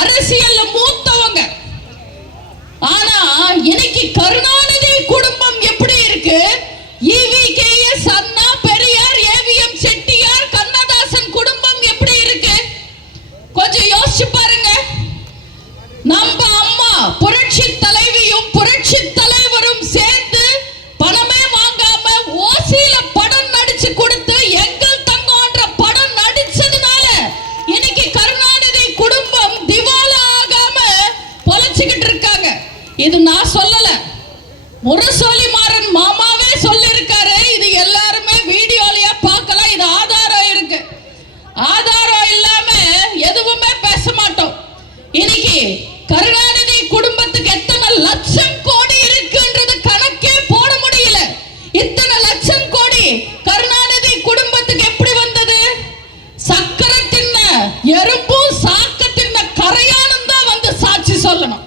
அரசியல்ல மூத்தவங்க. ஆனா இன்னைக்கு கருணாநிதி குடும்பம் எப்படி இருக்கு? ஈவிகேஎஸ், அண்ணா, பெரியார், ஏவிஎம் செட்டியார், கண்ணதாசன் குடும்பம் எப்படி இருக்கு? கொஞ்சம் யோசிச்சு பாருங்க. நம்ம அம்மா புரட்சி தலைவியும் புரட்சி தலைவரும் சேர்ந்து பணமே வாங்காம ஓசியில படம் நடிச்சு கொடுத்து எங்கள் தங்கம்ன்ற படம் நடிச்சதுனால இன்னைக்கு கருணாநிதி குடும்பம் திவாலா ஆகாம பொழைச்சுக்கிட்டு இருக்காங்க. இது நான் சொல்லல, முரசொலிமாறன் மாமாவே சொல்லிருக்காரு. இது எல்லாருமே வீடியோலயே பார்க்கலாம். இது ஆதாரம் இருக்கு. ஆதாரம் இல்லாம எதுவுமே பேச மாட்டோம். இன்னைக்கு கருணாநிதி குடும்பத்துக்கு எத்தனை லட்சம் கோடி இருக்குன்றது கணக்கே போட முடியல. இத்தனை லட்சம் கோடி கருணாநிதி குடும்பத்துக்கு எப்படி வந்தது? சக்கரை தின்ன எறும்பும் சாக்க தின்ன கரையானும் தான் வந்து சாட்சி சொல்லணும்.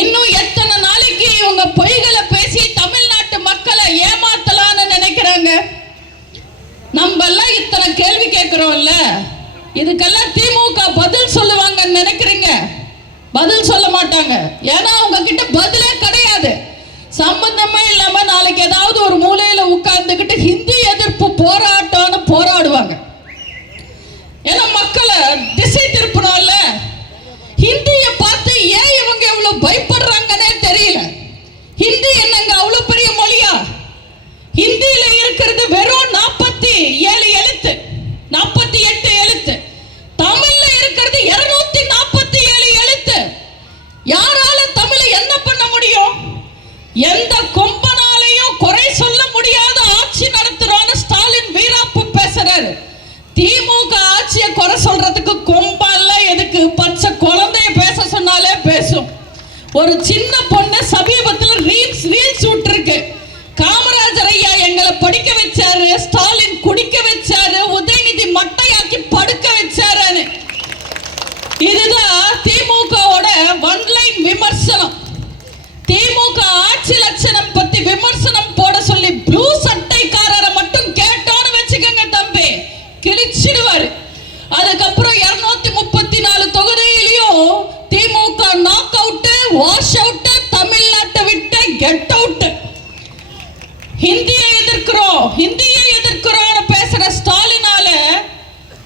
இன்னும் எத்தனை நாளைக்கு இவங்க பொய்களை பேசி தமிழ்நாட்டு மக்களை ஏமாத்தலான்னு நினைக்கிறாங்க? நம்ம எல்லாம் இத்தனை கேள்வி கேட்கிறோம்ல, இதுக்கெல்லாம் திமுக பதில் சொல்லுவாங்கன்னு நினைக்கிறீங்க? பதில் சொல்ல மாட்டாங்க. ஏன்னா அவங்க கிட்ட பதிலே கிடையாது. சம்பந்தமே இல்லாம நாளைக்கு ஏதாவது ஒரு மூலையில உட்கார்ந்துகிட்டு ஹிந்தி எதிர்ப்பு போராட்டம்னு போராடுவாங்க. ஏன்னா மக்களை திசை திருப்பணும்ல. ஹிந்தியை பார்த்து ஏன் இவங்க இவ்வளவு பயப்படுறாங்கன்னே தெரியல. ஹிந்தி என்னங்க அவ்வளவு பெரிய மொழியா? ஹிந்தியில இருக்கிறது வெறும் 47 எழுத்து, 48 எழுத்து. தமிழ்ல இருக்கிறது 247 எழுத்து. யாரால தமிழை என்ன பண்ண முடியும்? எந்த கொம்பனாலையும் குறை சொல்ல முடியாத ஆட்சி நடத்துறோன்னு ஸ்டாலின் வீராப்பு பேசுறாரு. திமுக ஆட்சியை குறை சொல்றதுக்கு கொம்பெல்லாம் எதுக்கு? பச்சை குழந்தைய பேச சொன்னாலே பேசும். ஒரு சின்ன பொண்ணு சமீபத்தில் ரீல்ஸ் விட்டுருக்கு. காமராஜர் ஐயா எங்களை படிக்க வச்சாரு, ஸ்டாலின் குடிக்க வச்சாரு, உதயநிதி மட்டையாக்கி படுக்க வச்சாருன்னு. இதுதான் திமுகவோட ஒன்லைன் விமர்சனம். திமுக ஆட்சி லட்சணம் பத்தி விமர்சனம் போட சொல்லி ப்ளூ சட்டைக்காரரை மட்டும் கேட்டோன்னு வச்சுக்கோங்க தம்பி, கிழிச்சிடுவாரு. அதுக்கப்புறம் 234 தொகுதியிலையும் திமுக நாக் அவுட், வாஷ் அவுட், தமிழ்நாட்டை விட்டு கெட் அவுட். ஹிந்தியை எதிர்க்கிறோம் பேசுற ஸ்டாலினால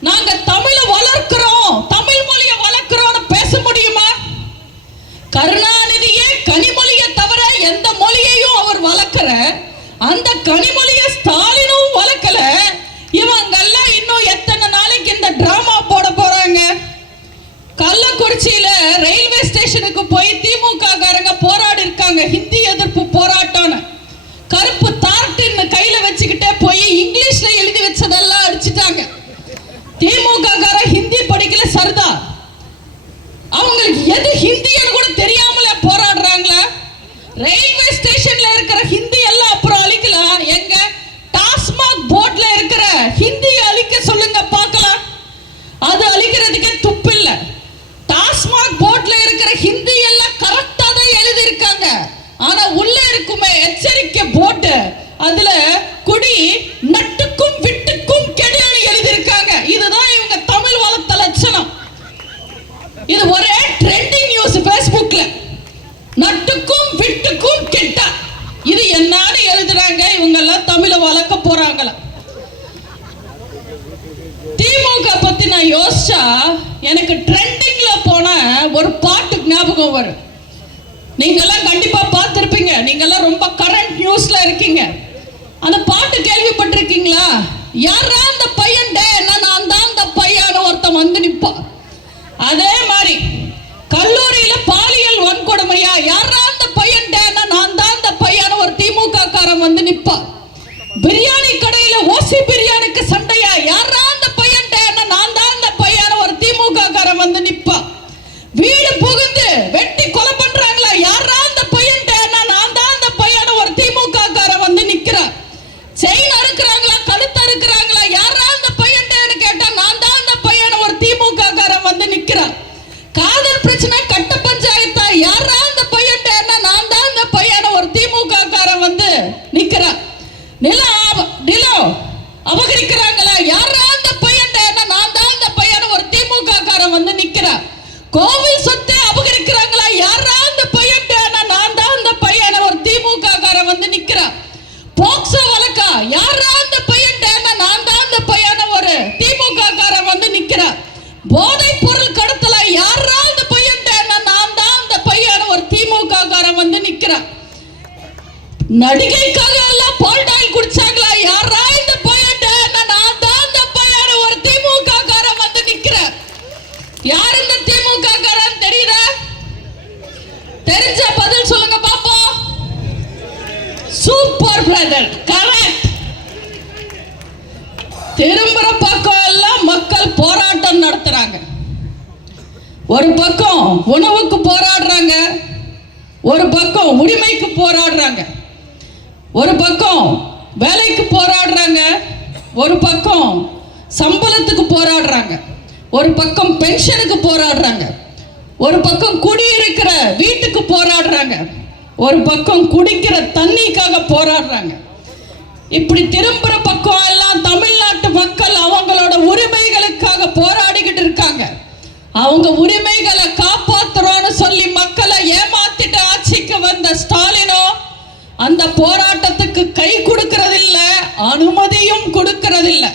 நாங்க தமிழை வளர்க்கிறோம், தமிழ் மொழியை வளர்க்கிறோம்னு பேச முடியுமா? கருணாநிதியே கனிமொழியை தவிர எந்த மொழியையும் அவர் வளர்க்கிற, அந்த கனிமொழியை ஸ்டாலினும் வளர்க்கல. இவங்கெல்லாம் இன்னும் எத்தனை நாளைக்கு இந்த டிராமா போட போறாங்க? கள்ளக்குறிச்சியில ரயில்வே ஸ்டேஷனுக்கு போய் திமுக காரங்க போராடி இருக்காங்க, ஹிந்தி எதிர்ப்பு போராட்டம். கருப்பு தார்டின்னு கையில வச்சுக்கிட்டே போய் இங்கிலீஷ்ல எழுதி வச்சதெல்லாம் அடிச்சுட்டாங்க. திமுக கார ஹிந்தி படிக்கல சர்தா, அவங்களுக்கு எது ஹிந்தின்னு கூட தெரியாமல போராடுறாங்களா? ரயில்வே ஸ்டேஷன்ல இருக்கிற ஹிந்தி எல்லாம் அப்புறம் அழிக்கலாம். எங்க டாஸ்மாக் போர்ட்ல இருக்கிற ஹிந்தியை அழிக்க சொல்லுங்க பார்க்கலாம். அது அழிக்கிறதுக்கே துப்பு இல்ல. டாஸ்மாக் போர்ட்ல இருக்கிற ஹிந்தி எல்லாம் கரெக்டா தான் எழுதி இருக்காங்க. ஆனா உள்ள இருக்குமே எச்சரிக்கை போட்டு, அதுல குடி நட்டுக்கும் விட்டுக்கும் கெடுன்னு எழுதி இருக்காங்க. இதுதான் இவங்க தமிழ் வளர்த்த லட்சணம். இது ஒரே ட்ரெண்டிங் நியூஸ் Facebookல. நட்டுக்கும் விட்டுக்கும் கெட்ட, இது என்னன்னு எழுதுறாங்க. இவங்க எல்லாம் தமிழை வளர்க்க போறாங்களா? திமுக பத்தி நான் யோசிச்சா எனக்கு ட்ரெண்டிங்ல போன ஒரு பாட்டு ஞாபகம் வரும். நீங்கெல்லாம் கண்டிப்பா பார்த்திருப்பீங்க. நீங்கெல்லாம் ரொம்ப கரண்ட் நியூஸ்ல இருக்கீங்க. அந்த பாட்டு கேள்விப்பட்டிருக்கீங்களா? யாரா அந்த பையன், நான் தான் அந்த பையன் ஒருத்தன் வந்து நிப்பா. அதே மாதிரி கல்லூரியில பாலியல் வன்கொடுமையா, யாரா அந்த பையன், நான் தான் அந்த பையன் ஒரு திமுக காரன் வந்து நிப்பா. பிரியாணி கடையில ஓசி பிரியாணிக்கு சண்டையா, யாரா அந்த பையன், நான் தான் அந்த பையன் ஒரு திமுக காரன் வந்து நிப்பா. வீடு புகுந்து வெட்டி கொலை பண்றாங்களா, யாரா அந்த பையன், நான் தான் அந்த பையன் ஒரு திமுக காரன் வந்து நிக்கிறா. செயின் அறுக்குறாங்களா, கழுத்து அறுக்குறாங்களா, யார் நிக்கிறான். நடிகைக்காக எல்லாம் பால் ஆயில் குடிச்சாங்களா? யாரா இந்த பையன்? நான் தான் இந்த பையன். ஒரு திமுக காரன் வந்து நிக்கிற. யார் இந்த திமுக காரன் தெரியுதா? தெரிஞ்ச பதில் சொல்லுங்க பாப்போம். Super brother, correct. திரும்புற பக்கம் எல்லாம் மக்கள் போராட்டம் நடத்துறாங்க. ஒரு பக்கம் உணவுக்கு போராடுறாங்க, ஒரு பக்கம் உரிமைக்கு போராடுறாங்க, ஒரு பக்கம் வேலைக்கு போராடுறாங்க, ஒரு பக்கம் சம்பளத்துக்கு போராடுறாங்க, ஒரு பக்கம் பென்ஷனுக்கு போராடுறாங்க, ஒரு பக்கம் குடியிருக்கிற வீட்டுக்கு போராடுறாங்க, ஒரு பக்கம் குடிக்கிற தண்ணிக்காக போராடுறாங்க. இப்படி திரும்புற பக்கம் எல்லாம் தமிழ்நாட்டு மக்கள் அவங்களோட உரிமைகளுக்காக போராடிக்கிட்டு இருக்காங்க. அவங்க உரிமைகளை காப்பாத்துறோம்னு சொல்லி மக்களை ஏமாத்திட்டு ஆட்சிக்கு வந்த ஸ்டாலினோ அந்த போராட்டத்துக்கு கை கொடுக்கறதில்ல, அனுமதியும் கொடுக்கறதில்ல.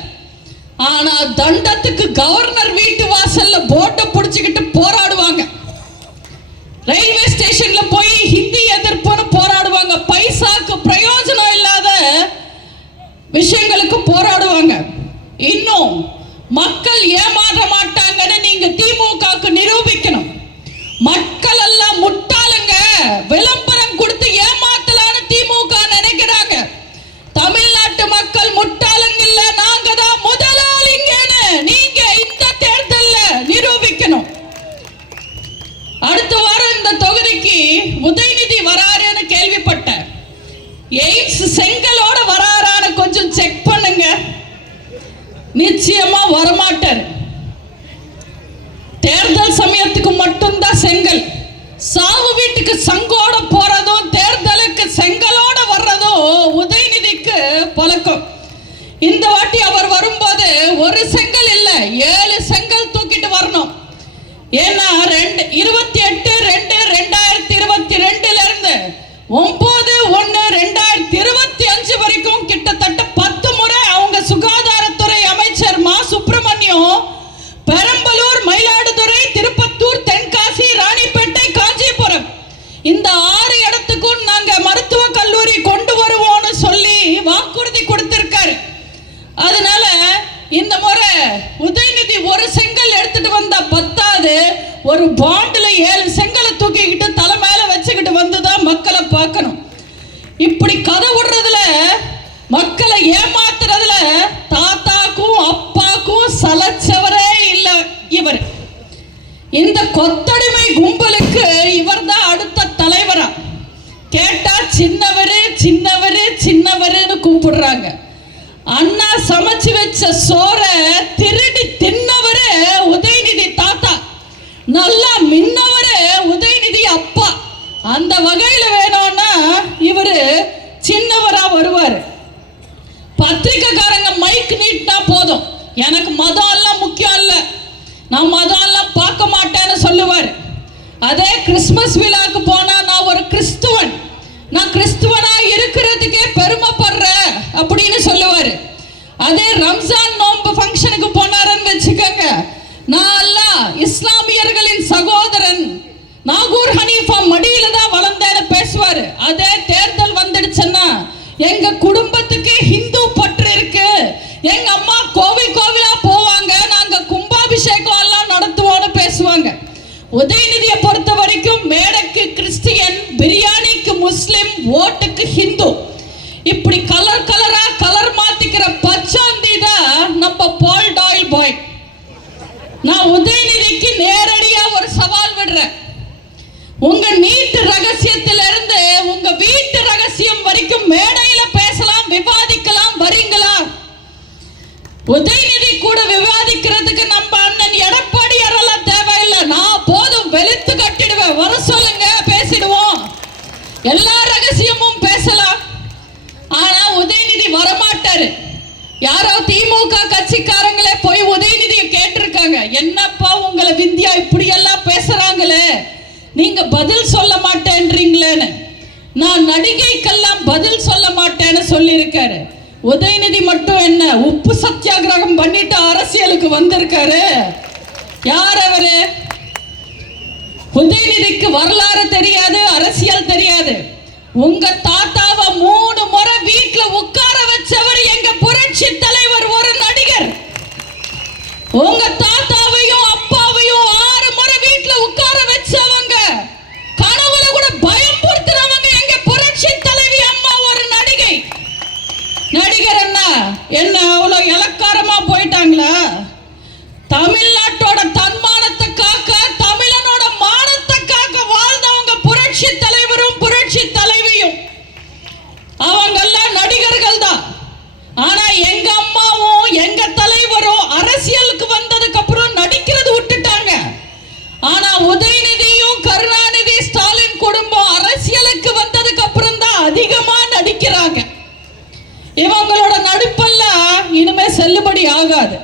ஆனா தண்டத்துக்கு கவர்னர் வீட்டு வாசல்ல போட்டை பிடிச்சுக்கிட்டு போராடுவாங்க. ரயில்வே ஸ்டேஷன்ல போய் ஹிந்தி எதிர்ப்புன்னு போராடுவாங்க. பைசாக்கு பிரயோஜனம் இல்லாத விஷயங்களுக்கு போராடுவாங்க. இன்னும் மக்கள் ஏமாற மாட்டாங்கன்னு நீங்க திமுகவுக்கு நிரூபிக்கணும். மக்கள் எல்லாம் முட்டாளுங்க, விளம்பரம் கொடுத்து ஏமாத்தலான்னு திமுக நினைக்கிறாங்க. தமிழ்நாட்டு மக்கள் முட்டாளுங்க இல்ல, நாங்க தான் முதலாளிங்கன்னு நீங்க இந்த தேர்தல்ல நிரூபிக்கணும். அடுத்த வாரம் இந்த தொகுதிக்கு உதயநிதி வராருன்னு கேள்விப்பட்டேன். எய்ம்ஸ் செங்கலோட வராரான்னு கொஞ்சம் செக் பண்ணுங்க. நிச்சயமா வரமாட்டார். தேர்தல் சமயத்துக்கு மட்டும்தான் செங்கல். சாவு வீட்டுக்கு சங்கோட போறதும் தேர்தலுக்கு செங்கலோட வர்றதும் உதயநிதிக்கு பழக்கம். இந்த வாட்டி அவர் வரும்போது ஒரு செங்கல் இல்ல 7 செங்கல் தூக்கிட்டு வரணும். ஏன்னா 28/2/2022 இருந்து 9/1/2025 வரைக்கும் கிட்டத்தட்ட 10 முறை அவங்க சுகாதாரத்துறை அமைச்சர் மா சுப்பிரமணியம் பெரம்பலூர், மயிலாடுதுறை, திருப்பத்தூர், தென்காசி, ராணிப்பேட்டை, காஞ்சிபுரம் இந்த 6 இடத்துக்கும் நாங்க மருத்துவ கல்லூரி கொண்டு வருவோம்னு சொல்லி வாக்குறுதி கொடுத்திருக்காரு. அதனால இந்த முறை உதயநிதி ஒரு செங்கல் எடுத்துட்டு வந்தா பத்தாது, ஒரு பாண்டுல 7 செங்கலை தூக்கிக்கிட்டு தலை மேல வச்சுக்கிட்டு வந்துதான் மக்களை பார்க்கணும். இப்படி கதை விடுறதுல, மக்களை ஏமாத்துறதுல தாத்தாக்கும் அப்பாக்கும் சலச்சவரே இல்ல இவர். இந்த கொத்தடிமை கும்பலுக்கு இவர் தான் அடுத்த தலைவரா. கேட்டா சின்னவரு சின்னவரு சின்னவருன்னு கூப்பிடுறாங்க. அண்ணா சமைச்சு வச்ச சோற திருடி தின்னவரு உதயநிதி தாத்தா, நல்லா மின்னவரு உதயநிதி அப்பா. அந்த வகையில வேணும்னா இவரு சின்னவரா வருவாரு. பத்திரிக்கைக்காரங்க மைக் நீட்டினா போதும், எனக்கு மதம் எல்லாம் முக்கியம் இல்ல, நான் மதம் எல்லாம் பார்க்க மாட்டேன்னு சொல்லுவார். அதே கிறிஸ்துமஸ் விழாக்கு போனா நான் ஒரு கிறிஸ்துவன், நான் கிறிஸ்துவனா இருக்கிறதுக்கே பெருமைப்படுறேன் அப்படின்னு சொல்லுவாரு. அதே ரம்ஜான் நோன்பு ஃபங்க்ஷனுக்கு போனாருன்னு வச்சுக்கோங்க, நான் எல்லாம் இஸ்லாமியர்களின் சகோதரன், நாகூர் ஹனீஃபா மடியில தான் வளர்ந்தேன்னு பேசுவாரு. அதே தேர்தல் வந்துடுச்சுன்னா எங்க குடும்பத்துக்கு ஹிந்து பற்று இருக்கு, எங்க அம்மா கோவில் கோவிலா போவாங்க, நாங்க கும்பாபிஷேகம் எல்லாம் நடத்துவோம்னு பேசுவாங்க. உதயநிதியை பொறுத்த வரைக்கும் மேடைக்கு கிறிஸ்டியன், பிரியாணிக்கு முஸ்லிம், ஓட்டுக்கு ஹிந்து, இப்படி கலர் கலரா கலர் மாத்திக்கிற பச்சாந்தி தான் நம்ம பால் டாயில் பாய். நான் உதயநிதிக்கு நேரடியா ஒரு சவால் விடுறேன். உங்க நீட்டு ரகசியத்திலிருந்து உங்க வீட்டு ரகசியம் வரைக்கும் மேடையில பேசலாம், விவாதிக்கலாம், வரீங்களா? உதயநிதி கூட விவாதிக்கிறதுக்கு நம்ம அண்ணன் எடப்பாடி யாரெல்லாம் தேவையில்லை, நான் போதும் வெளுத்து கட்டிடுவேன், வர சொல்லுங்க, பேசிடுவோம், எல்லா ரகசியமும் பேசலாம். ஆனா உதயநிதி வரமாட்டாரு. யாரோ திமுக கட்சிக்காரங்களே போய் உதயநிதியை கேட்டிருக்காங்க, என்னப்பா உங்களை விந்தியா இப்படி எல்லாம் பேசுறாங்களே, நீங்க பதில் சொல்ல மாட்டேன்றீங்களேன்னு. நான் நடிகைக்கெல்லாம் பதில் சொல்ல மாட்டேன்னு சொல்லியிருக்காரு. உதயநிதி மட்டும் என்ன உப்பு சத்தியாகிரகம் பண்ணிட்டு அரசியலுக்கு வந்திருக்காரு. யார் அவரு? உதயநிதிக்கு வரலாறு தெரியாது, அரசியல் தெரியாது. உங்க தாத்தாவை 3 முறை வீட்டுல உட்கார வச்சவர் எங்க புரட்சி தலைவர் ஒரு நடிகர். உங்க தாத்தாவையும் அப்பாவையும் 6 முறை வீட்டுல உட்கார வச்சவங்க, கனவுல கூட பயம்படுத்துறவங்க எங்க புரட்சி தலைவி அம்மா ஒரு நடிகை. நடிகர் என்ன அவ்வளவு இலக்காரமா போயிட்டாங்களா? தமிழ்நாட்டோட தன்மானத்தை காக்க, தமிழனோட மானத்தை காக்க வாழ்ந்தவங்க புரட்சி தலைவரும் புரட்சி தலைவியும். அவங்கெல்லாம் நடிகர்கள் தான். ஆனா எங்க அம்மாவும் எங்க தலைவரும் அரசியலுக்கு வந்ததுக்கு அப்புறம் நடிக்கிறது விட்டுட்டாங்க. ஆனா உதயநிதியும் கருணாநிதி ஸ்டாலின் குடும்பம் அரசியலுக்கு வந்ததுக்கு அப்புறம் தான் அதிகமா நடிக்கிறாங்க. இவங்களோட நடிப்பெல்லாம் இனிமே செல்லுபடி ஆகாது.